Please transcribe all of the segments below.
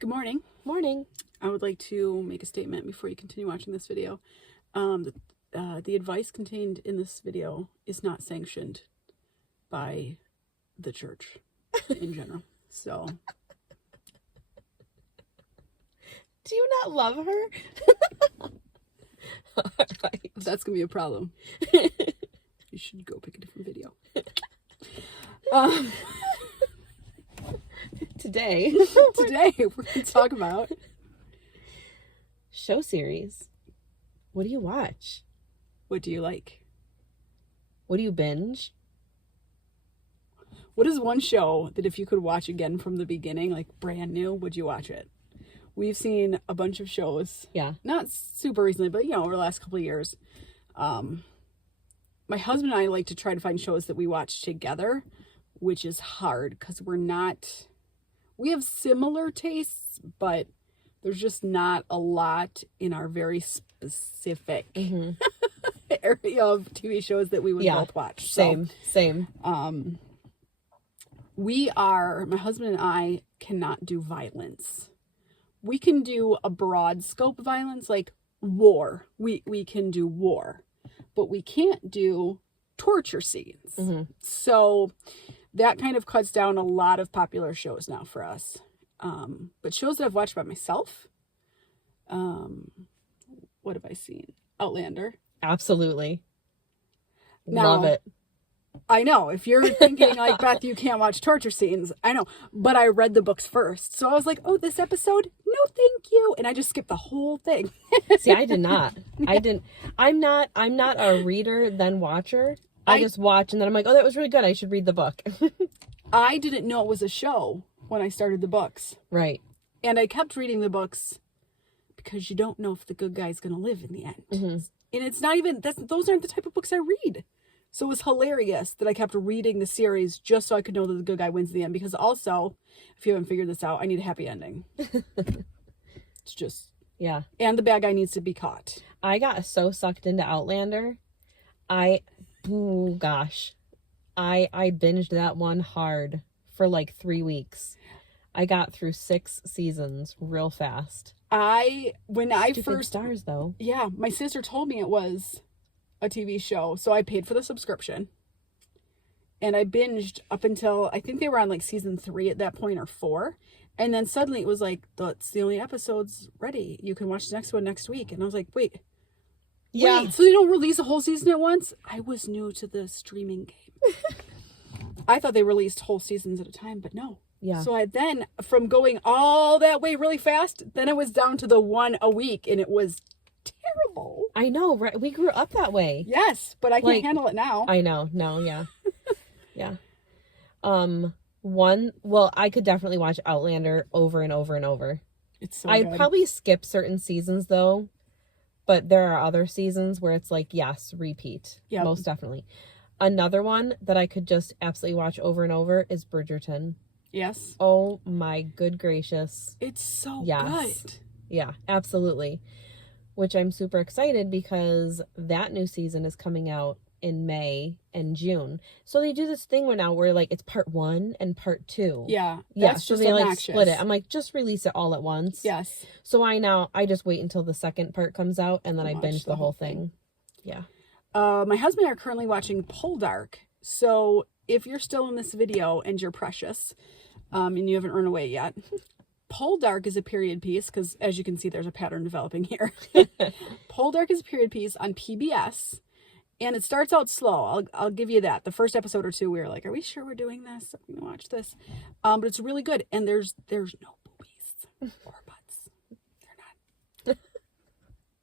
Good morning. Morning. I would like to make a statement before you continue watching this video. The advice contained in this video is not sanctioned by the church in general. So, Do you not love her? All right. that's going to be a problem. You should go pick a different video. Today, we're going to talk about show series. What do you watch? what do you like? What do you binge? What is one show that if you could watch again from the beginning, like brand new, would you watch it? We've seen a bunch of shows. Yeah. Not super recently, but over the last couple of years. My husband and I like to try to find shows that we watch together, which is hard because we have similar tastes, but there's just not a lot in our very specific area of TV shows that we would both watch. Same. My husband and I cannot do violence. We can do a broad scope violence, like war. We can do war, but we can't do torture scenes. So that kind of cuts down a lot of popular shows now for us. But shows that I've watched by myself, what have I seen? Outlander. Absolutely. Now, Love it. I know. If you're thinking like, Beth, you can't watch torture scenes, I know. But I read the books first. So I was like, oh, this episode? No, thank you. And I just skipped the whole thing. See, I did not. I didn't. I'm not a reader then watcher. I just watch and then I'm like, oh, that was really good. I should read the book. I didn't know it was a show when I started the books. Right. And I kept reading the books because you don't know if the good guy's going to live in the end. And it's not even, those aren't the type of books I read. So it was hilarious that I kept reading the series just so I could know that the good guy wins in the end. Because also, if you haven't figured this out, I need a happy ending. It's just... Yeah. And the bad guy needs to be caught. I got so sucked into Outlander. I binged that one hard for like 3 weeks. I got through 6 seasons real fast. Stupid stars though. Yeah, my sister told me it was a TV show, so I paid for the subscription. And I binged up until, I think they were on like season 3 at that point, or 4. And then suddenly it was like, that's the only episode's ready. You can watch the next one next week. And I was like, wait, so they don't release a whole season at once? I was new to the streaming game. I thought they released whole seasons at a time, but no. Yeah. So I then, from going all that way really fast, then it was down to the one a week, and it was terrible. I know, right? We grew up that way. Yes, but I can't handle it now. I know. No, yeah. Yeah. I could definitely watch Outlander over and over and over. It's so I'd good. probably skip certain seasons though, but there are other seasons where it's like, yes, repeat. Yep. Most definitely. Another one that I could just absolutely watch over and over is Bridgerton. Yes. Oh my good gracious. It's so Yes. good. Yeah, absolutely. Which I'm super excited because that new season is coming out in May and June. So they do this thing now where like it's part 1 and part 2. Yeah. That's so just they obnoxious. like split it. I'm like, just release it all at once. Yes. So I just wait until the second part comes out and then I Watch binge the whole thing. Yeah. My husband and I are currently watching Poldark. So if you're still in this video and you're precious, and you haven't run away yet, Poldark is a period piece, because as you can see, there's a pattern developing here. Poldark is a period piece on PBS, and it starts out slow. I'll give you that. The first episode or two, we were like, are we sure we're doing this? I'm going to watch this. But it's really good, and there's no boobies or butts. They're not.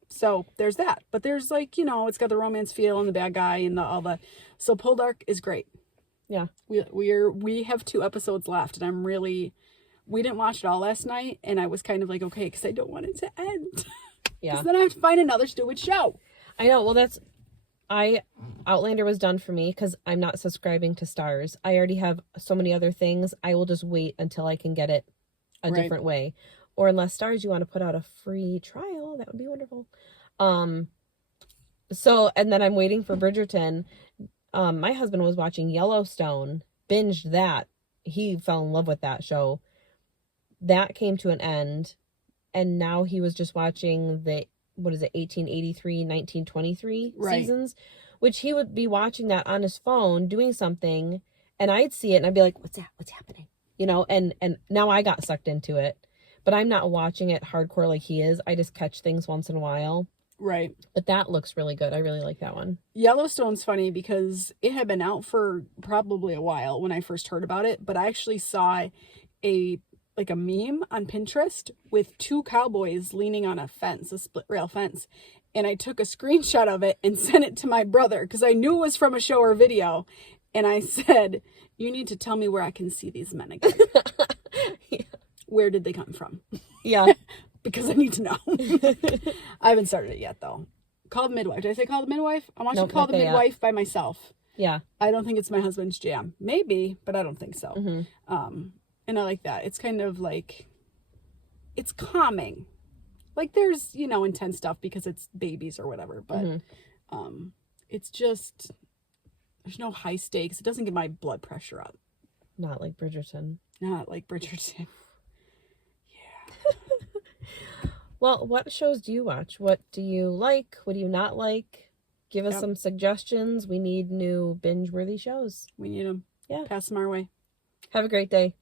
So there's that. But there's like, it's got the romance feel and the bad guy and so Poldark is great. Yeah. We have 2 episodes left, and we didn't watch it all last night, and I was kind of like, okay, because I don't want it to end. Yeah. Because then I have to find another stupid show. I know. Well, Outlander was done for me because I'm not subscribing to Stars. I already have so many other things. I will just wait until I can get it a different way. Or unless Stars, you want to put out a free trial, that would be wonderful. So, and then I'm waiting for Bridgerton. My husband was watching Yellowstone, binged that. He fell in love with that show that came to an end, and now he was just watching the, what is it, 1883, 1923 Right. seasons, which he would be watching that on his phone doing something, and I'd see it and I'd be like, what's that? What's happening? You know, and now I got sucked into it, but I'm not watching it hardcore like he is. I just catch things once in a while. Right. But that looks really good. I really like that one. Yellowstone's funny because it had been out for probably a while when I first heard about it, but I actually saw a meme on Pinterest with two cowboys leaning on a fence, a split rail fence. And I took a screenshot of it and sent it to my brother because I knew it was from a show or video. And I said, you need to tell me where I can see these men again. Yeah. Where did they come from? Yeah. Because I need to know. I haven't started it yet, though. Called Midwife. Did I say Called Midwife? I want you to call the Midwife by myself. Yeah. I don't think it's my husband's jam. Maybe, but I don't think so. Mm-hmm. And I like that. It's kind of like, it's calming. Like there's, you know, intense stuff because it's babies or whatever, but it's just, there's no high stakes. It doesn't get my blood pressure up. Not like Bridgerton. Not like Bridgerton. Well, what shows do you watch? What do you like? What do you not like? Give us some suggestions. We need new binge-worthy shows. We need them. Yeah. Pass them our way. Have a great day.